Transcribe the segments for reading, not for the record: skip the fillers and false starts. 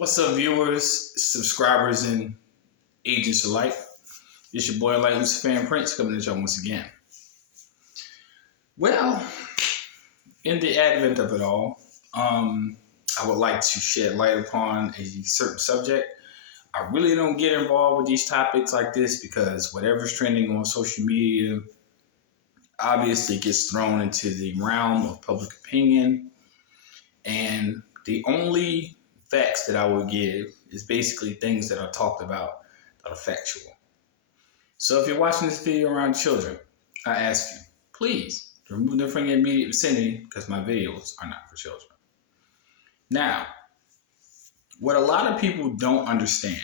What's up, viewers, subscribers, and agents alike? It's your boy, Luciferian Prince, coming at y'all once again. Well, in the advent of it all, I would like to shed light upon a certain subject. I really don't get involved with these topics like this because whatever's trending on social media obviously gets thrown into the realm of public opinion. And the only facts that I would give is basically things that are talked about that are factual. So if you're watching this video around children, I ask you, please remove them from your immediate vicinity because my videos are not for children. Now, what a lot of people don't understand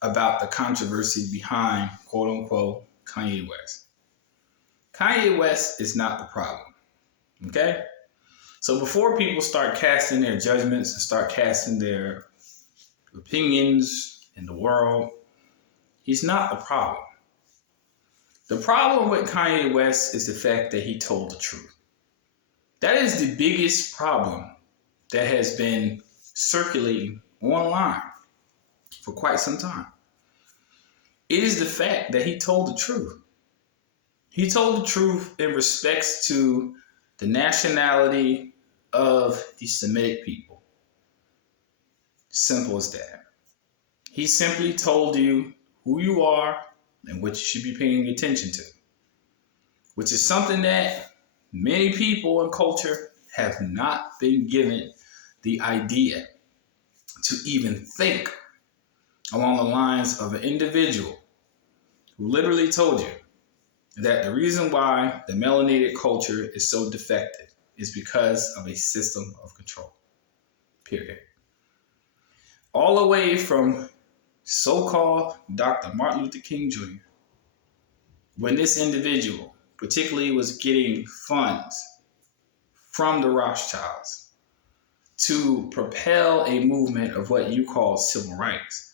about the controversy behind quote unquote Kanye West. Kanye West is not the problem, okay? So before people start casting their judgments and start casting their opinions in the world, he's not the problem. The problem with Kanye West is the fact that he told the truth. That is the biggest problem that has been circulating online for quite some time. It is the fact that he told the truth. He told the truth in respects to the nationality of the Semitic people. Simple as that. He simply told you who you are and what you should be paying attention to, which is something that many people in culture have not been given the idea to even think along the lines of an individual who literally told you that the reason why the melanated culture is so defective is because of a system of control, period. All the way from so-called Dr. Martin Luther King Jr., when this individual particularly was getting funds from the Rothschilds to propel a movement of what you call civil rights.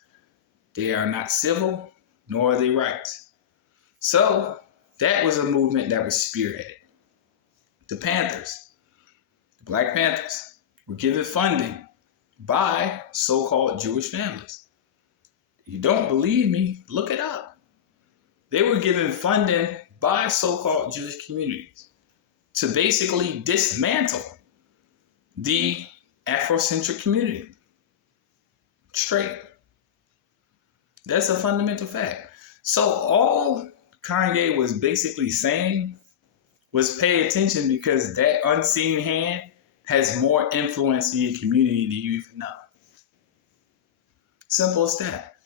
They are not civil, nor are they rights. So that was a movement that was spearheaded. The Panthers, the Black Panthers, were given funding by so-called Jewish families. If you don't believe me, look it up. They were given funding by so-called Jewish communities to basically dismantle the Afrocentric community. Straight. That's a fundamental fact. So all Kanye was basically saying was pay attention because that unseen hand has more influence in your community than you even know. Simple as that.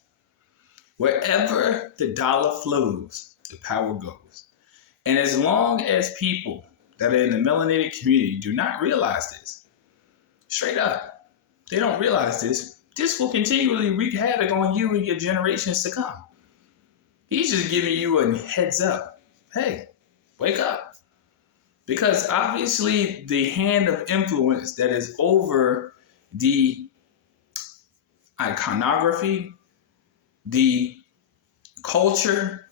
Wherever the dollar flows, the power goes. And as long as people that are in the melanated community do not realize this, straight up, they don't realize this will continually wreak havoc on you and your generations to come. He's just giving you a heads up. Hey, wake up. Because obviously the hand of influence that is over the iconography, the culture,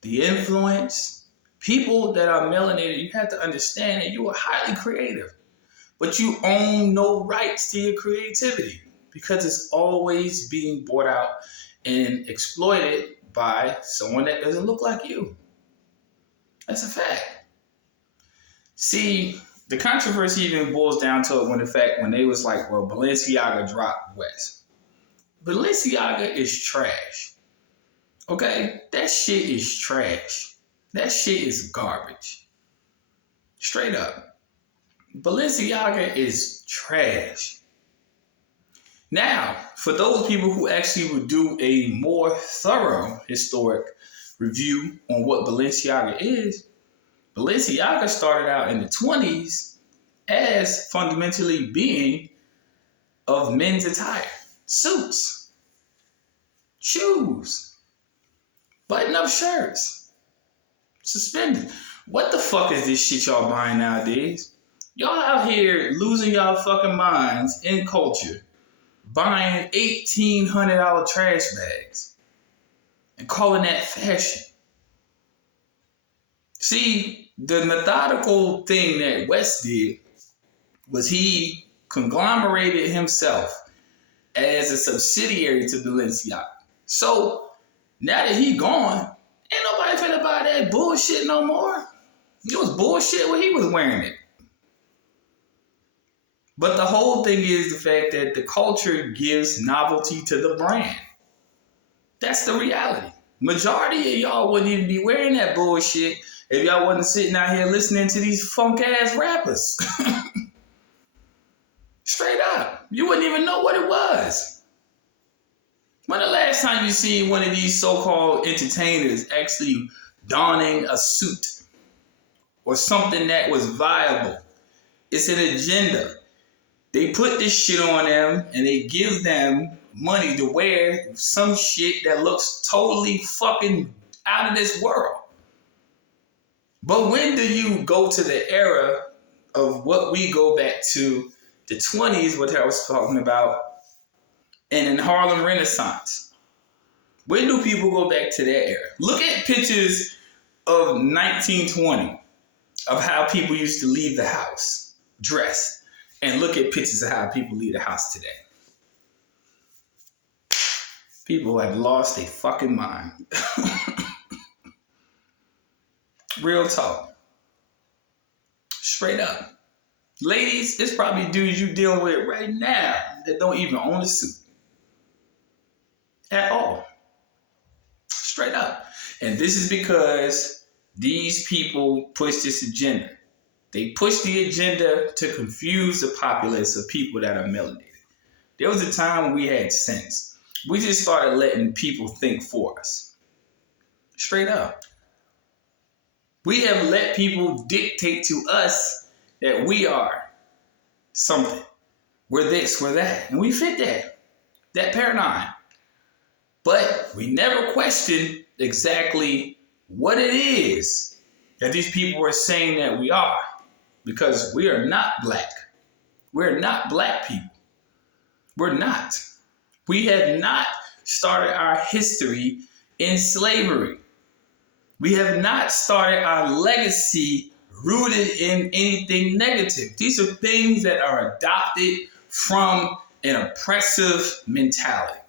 the influence, people that are melanated, you have to understand that you are highly creative, but you own no rights to your creativity because it's always being bought out and exploited by someone that doesn't look like you. That's a fact. See, the controversy even boils down to it when they was like, well, Balenciaga dropped West. Balenciaga is trash. Okay? That shit is trash. That shit is garbage. Straight up. Balenciaga is trash. Now, for those people who actually would do a more thorough historic review on what Balenciaga is, Balenciaga started out in the 20s as fundamentally being of men's attire. Suits, shoes, button-up shirts, suspenders. What the fuck is this shit y'all buying nowadays? Y'all out here losing y'all fucking minds in culture, buying $1,800 trash bags and calling that fashion. See, the methodical thing that West did was he conglomerated himself as a subsidiary to Balenciaga. So now that he gone, ain't nobody finna buy that bullshit no more. It was bullshit when he was wearing it. But the whole thing is the fact that the culture gives novelty to the brand. That's the reality. Majority of y'all wouldn't even be wearing that bullshit if y'all wasn't sitting out here listening to these funk ass rappers. Straight up. You wouldn't even know what it was. When the last time you see one of these so-called entertainers actually donning a suit or something that was viable? It's an agenda. They put this shit on them and they give them money to wear some shit that looks totally fucking out of this world. But when do you go to the era of what we go back to the 20s, what I was talking about, and in Harlem Renaissance? When do people go back to that era? Look at pictures of 1920 of how people used to leave the house dressed. And look at pictures of how people leave the house today. People have lost their fucking mind. Real talk. Straight up. Ladies, it's probably dudes you dealing with right now that don't even own a suit. At all. Straight up. And this is because these people push this agenda. They push the agenda to confuse the populace of people that are melanated. There was a time when we had sense. We just started letting people think for us. Straight up. We have let people dictate to us that we are something. We're this, we're that. And we fit that paradigm. But we never questioned exactly what it is that these people are saying that we are. Because we are not black. We're not black people. We're not. We have not started our history in slavery. We have not started our legacy rooted in anything negative. These are things that are adopted from an oppressive mentality.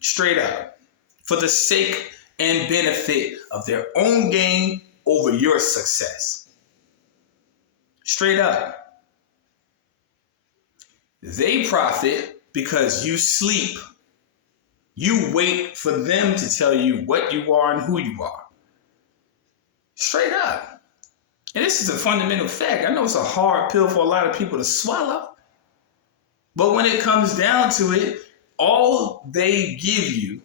Straight up. For the sake and benefit of their own gain over your success. Straight up. They profit because you sleep. You wait for them to tell you what you are and who you are. Straight up. And this is a fundamental fact. I know it's a hard pill for a lot of people to swallow. But when it comes down to it, all they give you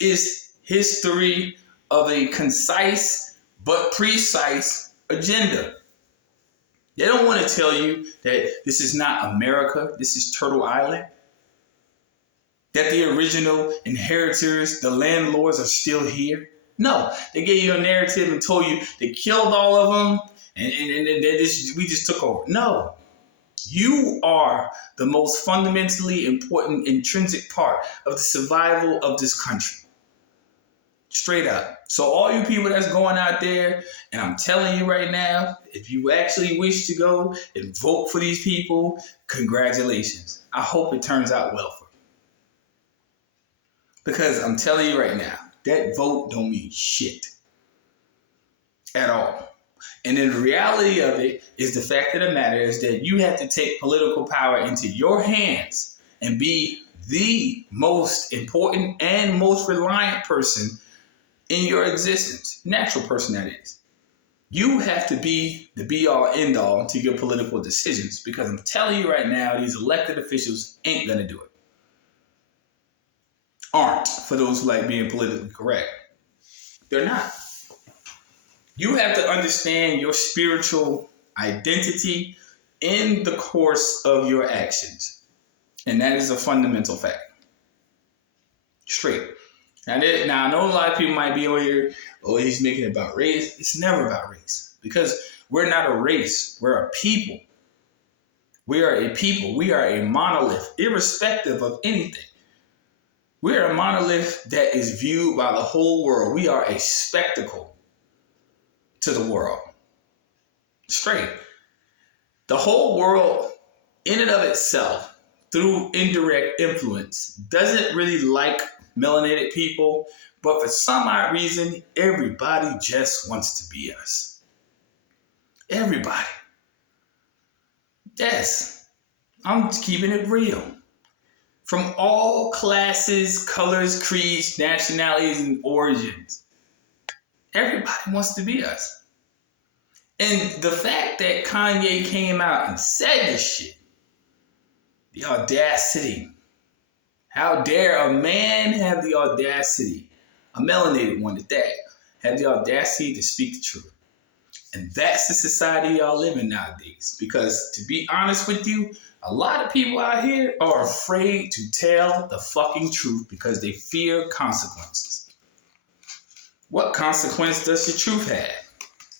is history of a concise but precise agenda. They don't want to tell you that this is not America, this is Turtle Island. That the original inheritors, the landlords are still here. No, they gave you a narrative and told you they killed all of them and we just took over. No, you are the most fundamentally important intrinsic part of the survival of this country. Straight up. So all you people that's going out there, and I'm telling you right now, if you actually wish to go and vote for these people, congratulations. I hope it turns out well for you. Because I'm telling you right now, that vote don't mean shit. At all. And then the reality of it is the fact of the matter is that you have to take political power into your hands and be the most important and most reliant person in your existence. Natural person, that is. You have to be the be-all, end-all to your political decisions because I'm telling you right now, these elected officials ain't going to do it. Aren't, for those who like being politically correct. They're not. You have to understand your spiritual identity in the course of your actions. And that is a fundamental fact. Straight. Now, I know a lot of people might be over here, oh, he's making it about race. It's never about race because we're not a race. We're a people. We are a people. We are a monolith, irrespective of anything. We are a monolith that is viewed by the whole world. We are a spectacle to the world. Straight. The whole world, in and of itself, through indirect influence, doesn't really like melanated people, but for some odd reason, everybody just wants to be us. Everybody. Yes, I'm keeping it real. From all classes, colors, creeds, nationalities, and origins, everybody wants to be us. And the fact that Kanye came out and said this shit, the audacity. How dare a man have the audacity, a melanated one at that, have the audacity to speak the truth. And that's the society y'all live in nowadays. Because to be honest with you, a lot of people out here are afraid to tell the fucking truth because they fear consequences. What consequence does the truth have?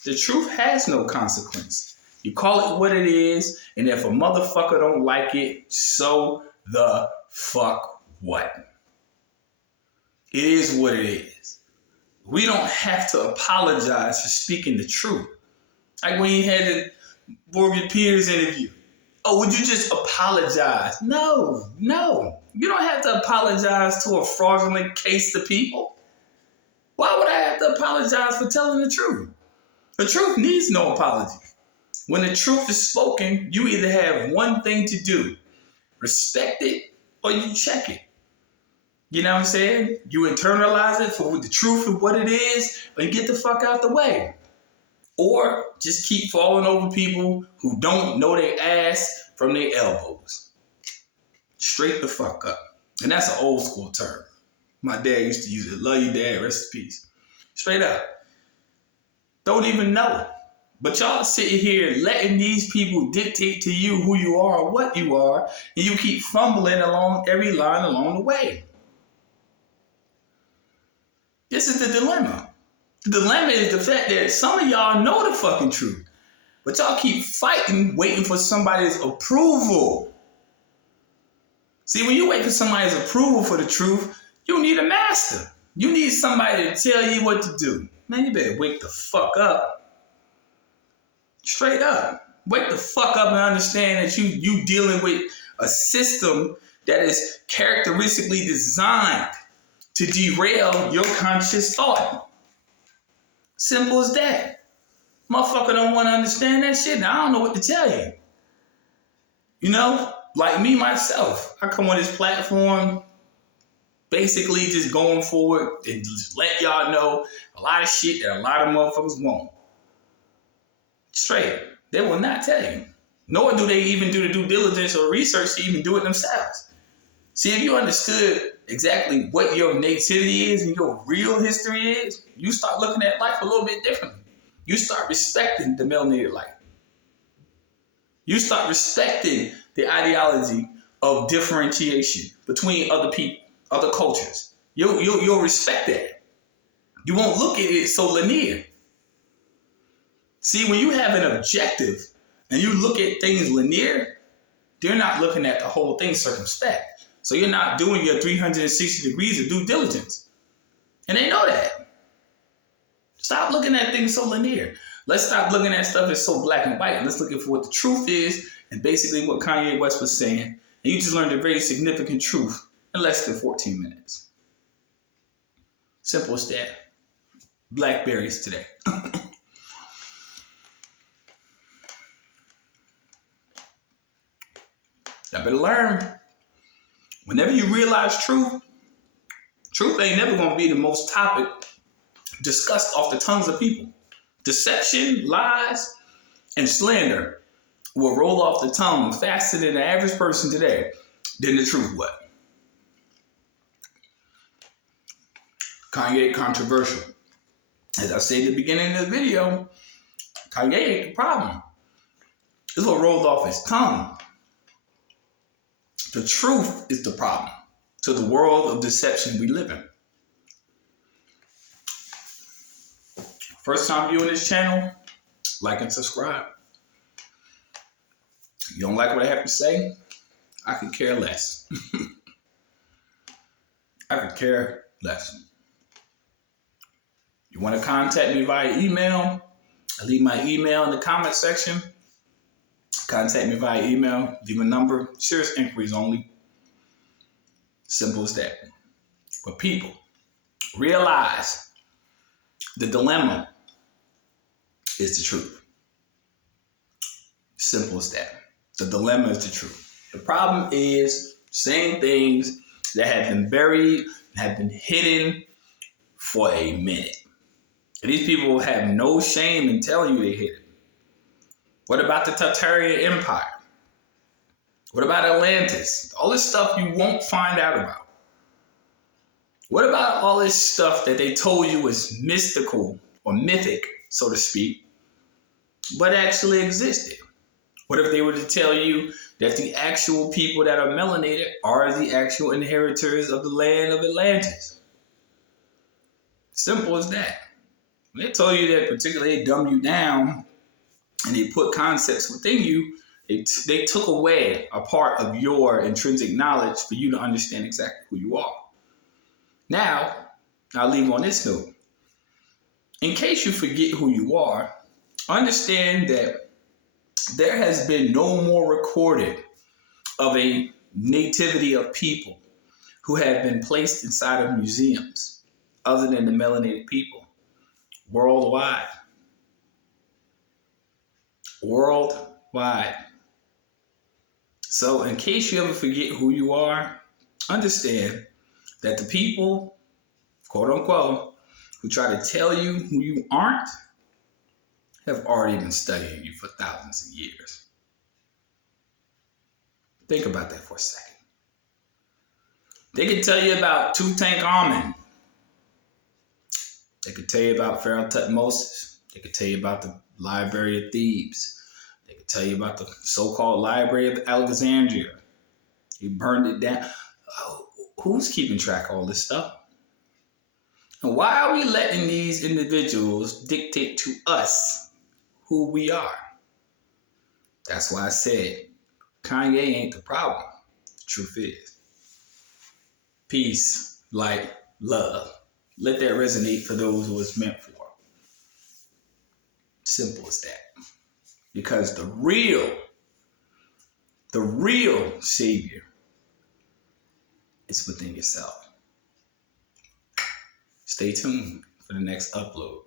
The truth has no consequence. You call it what it is, and if a motherfucker don't like it, so the fuck what? It is what it is. We don't have to apologize for speaking the truth. Like when you had the Morgan Peters interview. Oh, would you just apologize? No. You don't have to apologize to a fraudulent case to people. Why would I have to apologize for telling the truth? The truth needs no apology. When the truth is spoken, you either have one thing to do. Respect it or you check it. You know what I'm saying? You internalize it for the truth of what it is, or you get the fuck out the way. Or just keep falling over people who don't know their ass from their elbows. Straight the fuck up. And that's an old school term. My dad used to use it. Love you, Dad. Rest in peace. Straight up. Don't even know. But y'all sitting here letting these people dictate to you who you are or what you are, and you keep fumbling along every line along the way. This is the dilemma. The dilemma is the fact that some of y'all know the fucking truth, but y'all keep fighting, waiting for somebody's approval. See, when you wait for somebody's approval for the truth, you need a master. You need somebody to tell you what to do. Man, you better wake the fuck up. Straight up. Wake the fuck up and understand that you dealing with a system that is characteristically designed to derail your conscious thought. Simple as that. Motherfucker don't want to understand that shit. Now, I don't know what to tell you. You know, like me, myself, I come on this platform basically just going forward and just let y'all know a lot of shit that a lot of motherfuckers won't. Straight. They will not tell you. Nor do they even do the due diligence or research to even do it themselves. See, if you understood exactly what your nativity is and your real history is, you start looking at life a little bit differently. You start respecting the melanated life. You start respecting the ideology of differentiation between other people, other cultures. You'll respect that. You won't look at it so linear. See, when you have an objective and you look at things linear, they're not looking at the whole thing circumspect. So you're not doing your 360 degrees of due diligence. And they know that. Stop looking at things so linear. Let's stop looking at stuff as so black and white. Let's look at what the truth is and basically what Kanye West was saying. And you just learned a very significant truth in less than 14 minutes. Simple as that. Blackberries today. I better learn. Whenever you realize truth ain't never going to be the most topic discussed off the tongues of people. Deception, lies, and slander will roll off the tongue faster than the average person today than the truth would. Kanye controversial. As I said at the beginning of the video, Kanye ain't the problem. It's what rolled off his tongue. The truth is the problem to the world of deception we live in. First time viewing this channel, like and subscribe. You don't like what I have to say? I could care less. I could care less. You want to contact me via email? I leave my email in the comment section. Contact me via email, leave a number, serious inquiries only. Simple as that. But people, realize the dilemma is the truth. Simple as that. The dilemma is the truth. The problem is saying things that have been buried, have been hidden for a minute. And these people have no shame in telling you they hid it. What about the Tartarian Empire? What about Atlantis? All this stuff you won't find out about. What about all this stuff that they told you was mystical or mythic, so to speak, but actually existed? What if they were to tell you that the actual people that are melanated are the actual inheritors of the land of Atlantis? Simple as that. When they told you that, particularly they dumb you down and they put concepts within you, they took away a part of your intrinsic knowledge for you to understand exactly who you are. Now, I'll leave on this note. In case you forget who you are, understand that there has been no more recorded of a nativity of people who have been placed inside of museums other than the melanated people worldwide. Worldwide. So in case you ever forget who you are, understand that the people, quote unquote, who try to tell you who you aren't have already been studying you for thousands of years. Think about that for a second. They could tell you about Tutankhamun. They could tell you about Pharaoh Tutmosis. They could tell you about the Library of Thebes. They could tell you about the so-called Library of Alexandria. He burned it down. Oh, who's keeping track of all this stuff? And why are we letting these individuals dictate to us who we are? That's why I said Kanye ain't the problem. The truth is. Peace, light, love. Let that resonate for those who it's meant for. Simple as that. Because the real savior is within yourself. Stay tuned for the next upload.